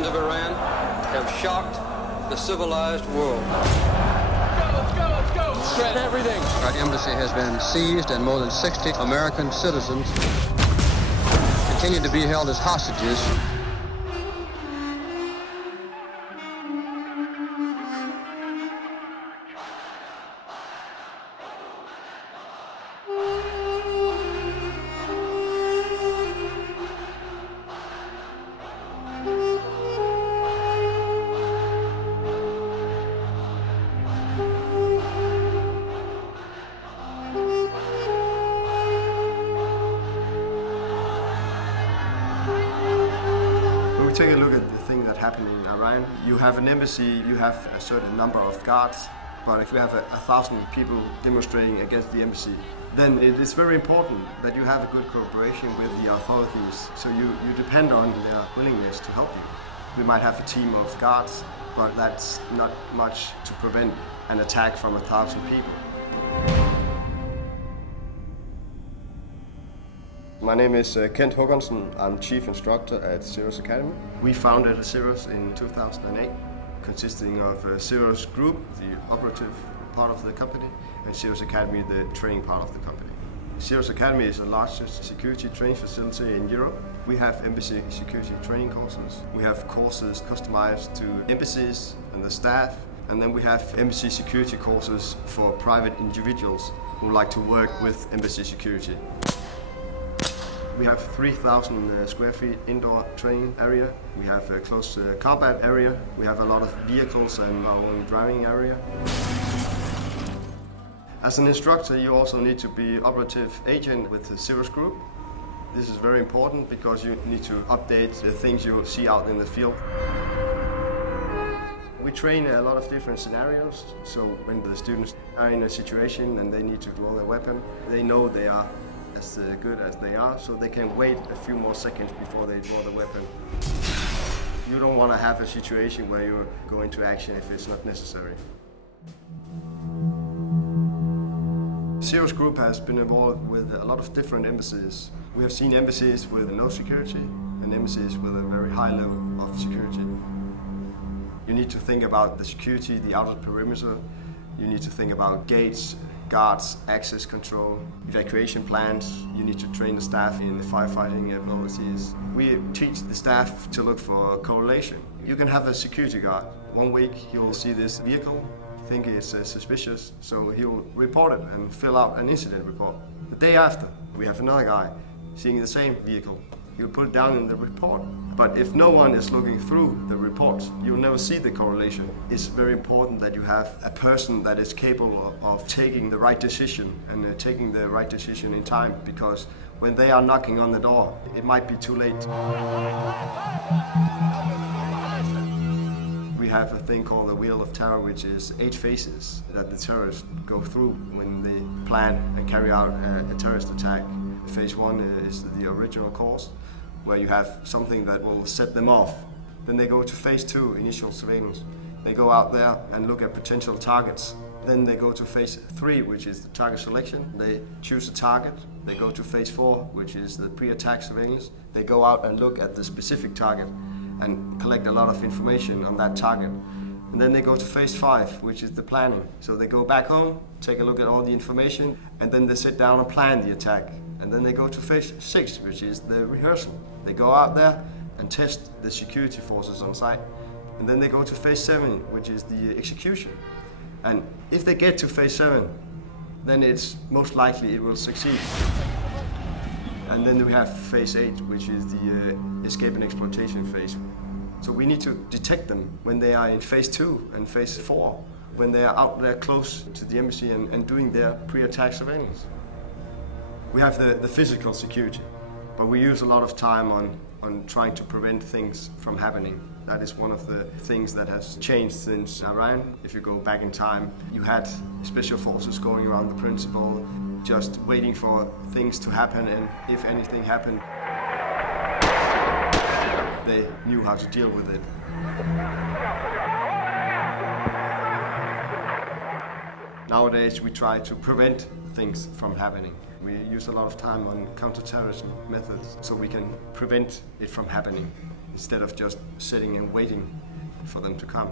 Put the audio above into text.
actions of Iran have shocked the civilized world. Let's go! Shred everything! Our embassy has been seized and more than 60 American citizens continue to be held as hostages. Take a look at the thing that happened in Iran. You have an embassy, you have a certain number of guards, but if you have 1,000 people demonstrating against the embassy, then it is very important that you have a good cooperation with the authorities, so you depend on their willingness to help you. We might have a team of guards, but that's not much to prevent an attack from 1,000 people. My name is Kent Haakonsson. I'm Chief Instructor at SIRAS Academy. We founded SIRAS in 2008, consisting of SIRAS Group, the operative part of the company, and SIRAS Academy, the training part of the company. SIRAS Academy is the largest security training facility in Europe. We have embassy security training courses. We have courses customized to embassies and the staff, and then we have embassy security courses for private individuals who like to work with embassy security. We have 3,000 square feet indoor training area. We have a close combat area. We have a lot of vehicles and our own driving area. As an instructor, you also need to be operative agent with the SIRAS Group. This is very important because you need to update the things you see out in the field. We train a lot of different scenarios, so when the students are in a situation and they need to draw their weapon, they know they are as good as they are, so they can wait a few more seconds before they draw the weapon. You don't want to have a situation where you go into action if it's not necessary. SIRAS Group has been involved with a lot of different embassies. We have seen embassies with no security and embassies with a very high level of security. You need to think about the security, the outer perimeter. You need to think about gates, guards, access control, evacuation plans. You need to train the staff in the firefighting abilities. We teach the staff to look for correlation. You can have a security guard. 1 week he will see this vehicle, think it's suspicious, so he will report it and fill out an incident report. The day after, we have another guy seeing the same vehicle. He'll put it down in the report. But if no one is looking through the reports, you'll never see the correlation. It's very important that you have a person that is capable of taking the right decision and taking the right decision in time, because when they are knocking on the door, it might be too late. We have a thing called the Wheel of Terror, which is 8 phases that the terrorists go through when they plan and carry out a terrorist attack. Phase 1 is the original course, where you have something that will set them off. Then they go to phase 2, initial surveillance. They go out there and look at potential targets. Then they go to phase 3, which is the target selection. They choose a target. They go to phase 4, which is the pre-attack surveillance. They go out and look at the specific target and collect a lot of information on that target. And then they go to phase 5, which is the planning. So they go back home, take a look at all the information, and then they sit down and plan the attack. And then they go to phase 6, which is the rehearsal. They go out there and test the security forces on site. And then they go to phase 7, which is the execution. And if they get to phase 7, then it's most likely it will succeed. And then we have phase 8, which is the escape and exploitation phase. So we need to detect them when they are in phase 2 and phase 4, when they are out there close to the embassy and doing their pre-attack surveillance. We have the physical security, but we use a lot of time on trying to prevent things from happening. That is one of the things that has changed since Iran. If you go back in time, you had special forces going around the principal, just waiting for things to happen, and if anything happened, they knew how to deal with it. Nowadays, we try to prevent things from happening. We use a lot of time on counter-terrorism methods so we can prevent it from happening. instead of just sitting and waiting for them to come.